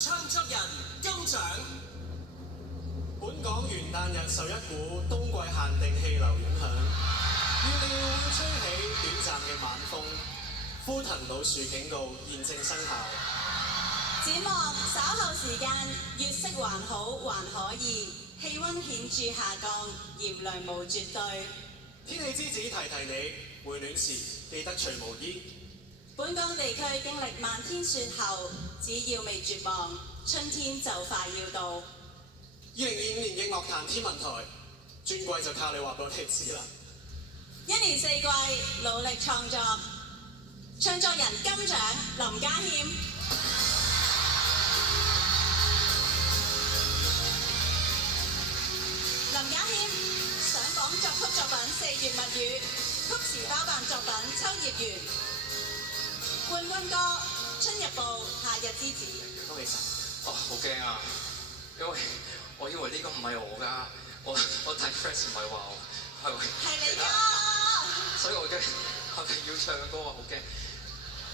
唱作人金獎。本港元旦日受一股冬季限定氣流影響，預料會吹起短暫嘅晚風，呼騰島樹警告現正生效。展望稍後時間，月色還好還可以，氣温顯著下降，炎涼無絕對。天氣之子提提你，回暖時記得除毛衣。本港地區經歷漫天雪後，只要未絕望，春天就快要到。2025年嘅樂壇天文台轉季就靠你話俾我哋知啦。一年四季努力創作，唱作人金獎林家謙。林家謙上榜作曲作品《四月物語》，曲詞包辦作品《秋葉原》。冠軍歌《春日部夏日之子》。恭喜晒！好驚啊！我以為呢個唔係我㗎，我睇 Fresh 唔係話我係你㗎，所以我驚係咪要唱歌啊？好驚！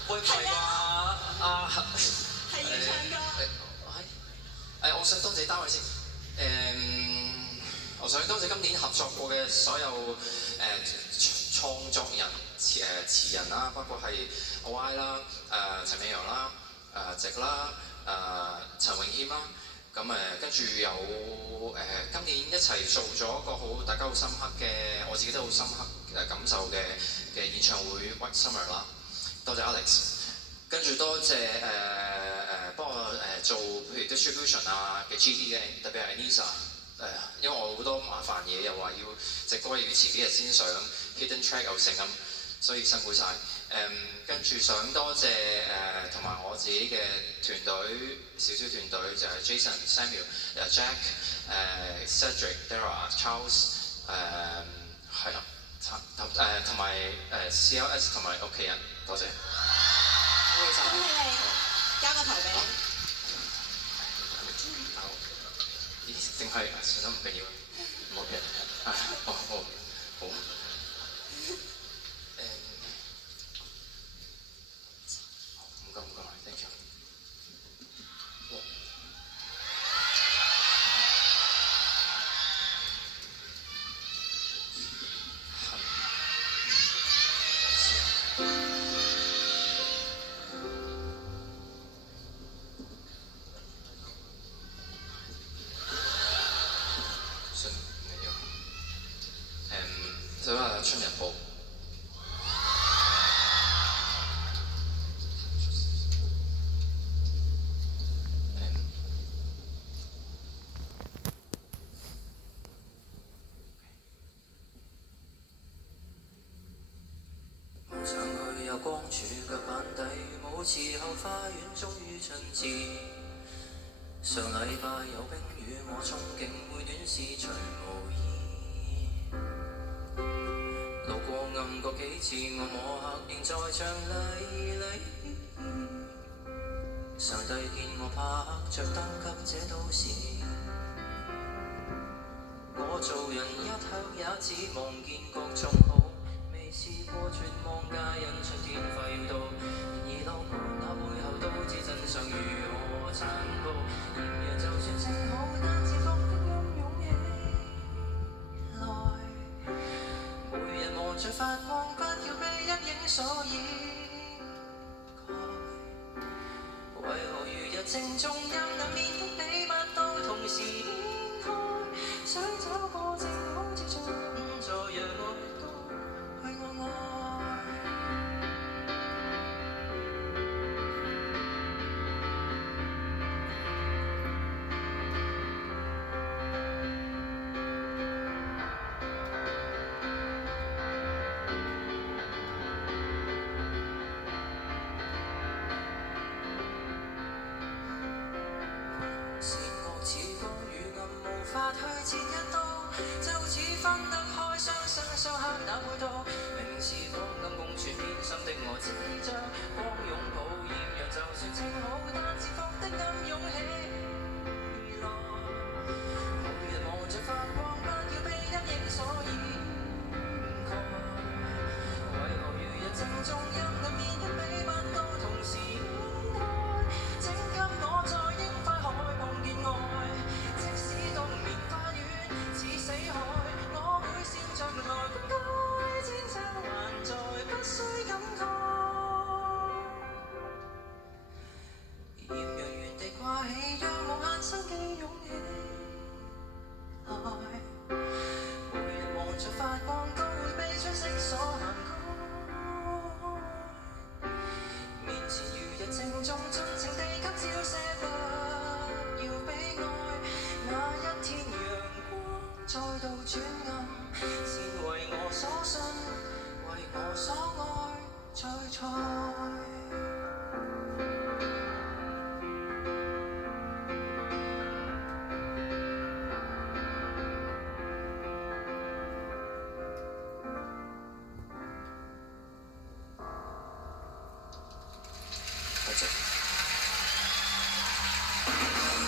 喂，唔係啩？係要唱歌。我想多謝單位先。我想多謝今年合作過嘅所有創作人、詞人啦，包括係阿 Y 啦、陳美陽啦、直啦、陳詠謙啦。咁跟住有今年一齊做咗一個大家好深刻嘅，我自己都好深刻感受嘅演唱會 White Summer 啦。多謝 Alex， 跟住多謝幫我做譬如 distribution 啊嘅 GD 嘅，特別係 Nisa。因為我好多麻煩嘢，又話要隻歌要遲幾日先上 hidden track 又成咁，所以辛苦晒。跟住想多謝同埋我自己嘅團隊，少少團隊就係 Jason、Samuel、Jack、Cedric、Dara、Charles 係啦，同埋CLS 同埋屋企人，多謝。恭喜你，交個台俾你。咦？定係算啦，唔緊要，唔好嘅。好。唔該 ，thank you。就話春日部。上去有光柱腳板底，舞池後花園終於春至。上禮拜有冰雨，我憧憬會暖是除無意。路過暗角幾次，我摸黑仍在場裡。上帝見我拍着燈給這都市。我做人一向也只望見各種好，未試過絕望皆因春天快要到。然而當我那背後都知真相如何殘酷，然而就算正好，但是放的暗湧起來。每日望着發光，不要被陰影所掩蓋。為何如日正中陰暗面的你，乜都同時掀開？想找個正好之處，再讓我都去愛愛。善惡似光與暗，無法去切一刀，就似分得開雙生雙刻那配套。明是光暗共存，偏心的我只將光擁抱，豔陽就算正好，但是放的暗湧